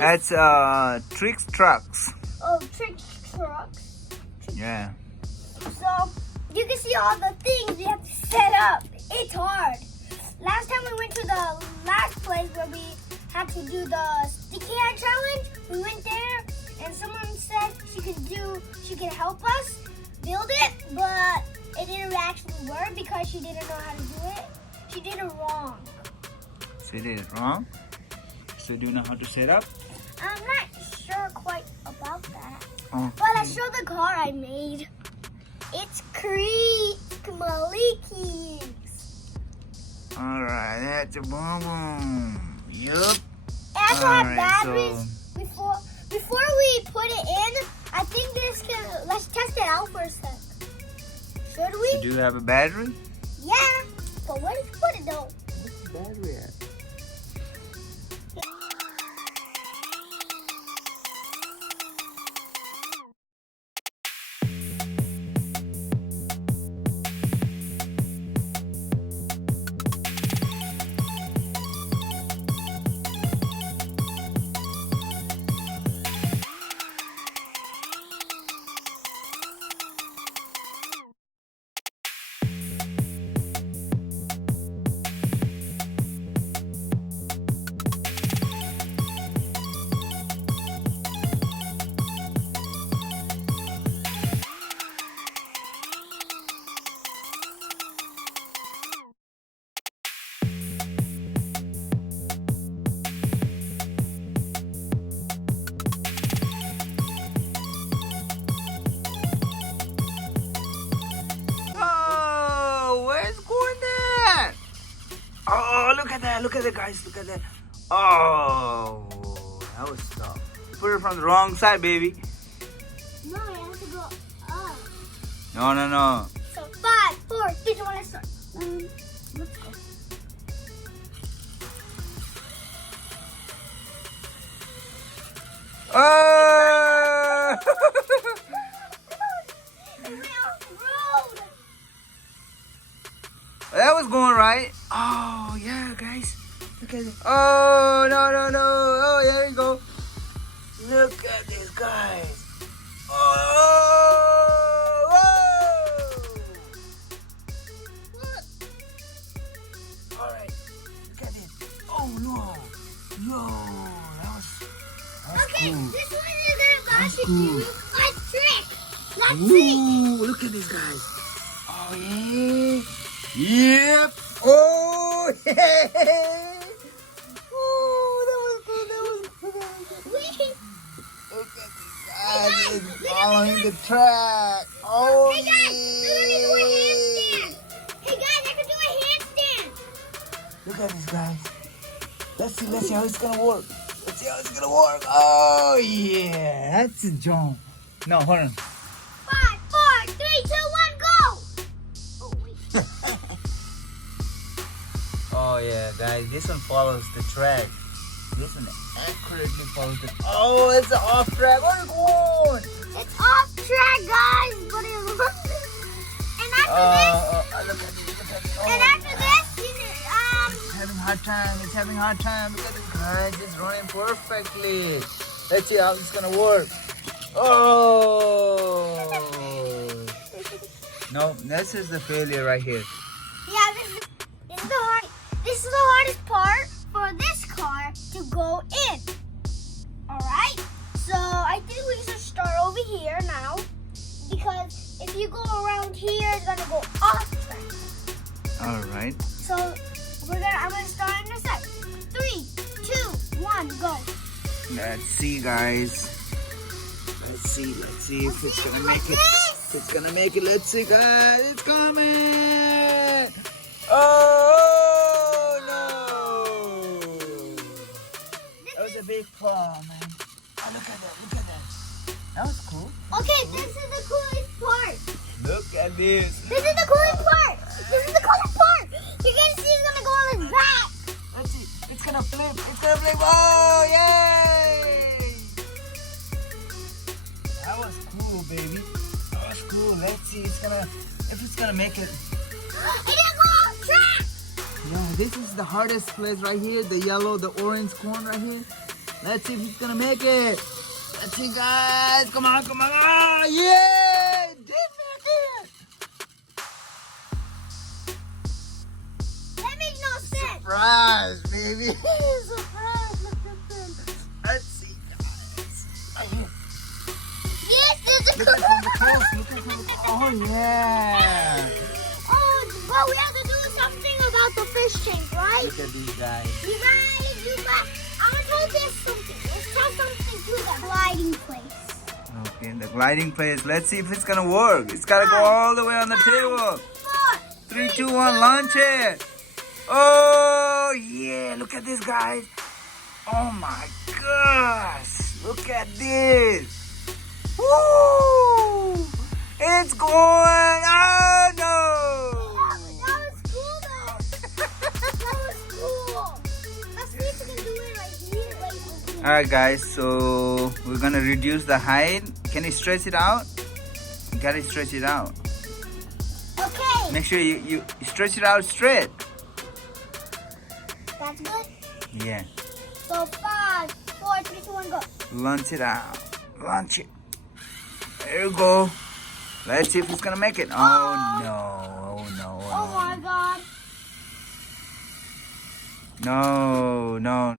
That's Trix Trux. Oh, Trix Trux. Yeah. So you can see all the things we have to set up. It's hard. Last time we went to the last place where we had to do the sticky hand challenge. We went there and someone said she could help us build it, but it didn't actually work because she didn't know how to do it. She did it wrong. She did it wrong? So do you know how to set up? I'm not sure quite about that. Oh. But I showed the car I made. It's Maliki's. Alright, that's a boom boom. Yup. It also has Alright, batteries. Before we put it in, I think let's test it out for a sec. Should we? So do you have a battery? Yeah. But where did you put it though? Where's the battery at? Oh, look at that. Look at that, guys. Look at that. Oh, that was tough. You put it from the wrong side, baby. No, I have to go up. No, no, no. So 5, 4, 3, 2, 1, let's start. Let's go. Oh! That was going right. Oh, yeah, guys. Look at it. Oh, no, no, no. Oh, there you go. Look at this, guys. Oh, whoa. What? All right. Look at this. Oh, no. Yo, that's Okay, cool. this one is gonna go That's to cool. do a trick. Let's see. Ooh, look at this, guys. Oh, yeah. Yep. Oh, yeah. Oh, that was good. That was good. That was good. Wait. Look at this, guys. It's following the track. Oh, Hey guys, we're gonna do a handstand. Hey guys, I can do a handstand. Look at this, guys. Let's see how it's gonna work. Let's see how it's gonna work. Oh, yeah. That's a jump. No, hold on. 5, 4, 3, 2, 1, go. Oh wait. Oh yeah, guys, this one follows the track. This one accurately follows the. Oh, it's an off track. Where are you going? It's off track, guys, but it looks. And after Look at this. Look at this. Oh, this, and after this, it's having hard time. It's having hard time. Look at this, guys. It's running perfectly. Let's see how it's gonna work. Oh. No, this is the failure right here. yeah, this is the hardest part for this car to go in. All right. So I think we should start over here now, because if you go around here, it's gonna go off track. All right. So I'm gonna start in a sec. 3, 2, 1, go. Let's see, guys. Let's see if it's gonna make it. If it's gonna make it. Let's see, guys. It's coming. Oh no! That was a big fall, man. Oh, look at that! Look at that! That was cool. Okay, this is the coolest part. Look at this. This is the coolest part. This is the coolest part. You're gonna see it's gonna go on his back. Let's see. It's gonna flip. It's gonna flip. Oh, yay! That was cool, baby. That was cool. Let's see. If it's gonna make it. It's gonna go off track. Yeah, this is the hardest place right here. The yellow, the orange corn right here. Let's see if he's gonna make it. Let's see, guys. Come on, come on. Ah, yeah! He did make it. That makes no sense. Surprise, baby. Surprise. Look at this. Let's see, guys. Yes, there's a Look at from the close. Look at from the... Oh, yeah. Oh, well, we have to do something about the fish tank, right? Look at these guys. You guys, I'm gonna tell you something. Let's try something to the gliding place. Okay, the gliding place. Let's see if it's gonna work. It's gotta go all the way on the table. 3, 2, 1, launch it. Oh, yeah. Look at this, guys. Oh, my gosh. Look at this. Woo! It's going. Oh, no. That was cool, though. That was cool. Let's see if we can do it right here. Wait. All right, guys. So we're gonna reduce the height. Can you stretch it out? You gotta stretch it out. Okay. Make sure you stretch it out straight. That's good. Yeah. So 5, 4, 3, 2, 1, go. Launch it out. Launch it. There you go. Let's see if it's gonna make it. Oh no. Oh no. Oh my God. No, no.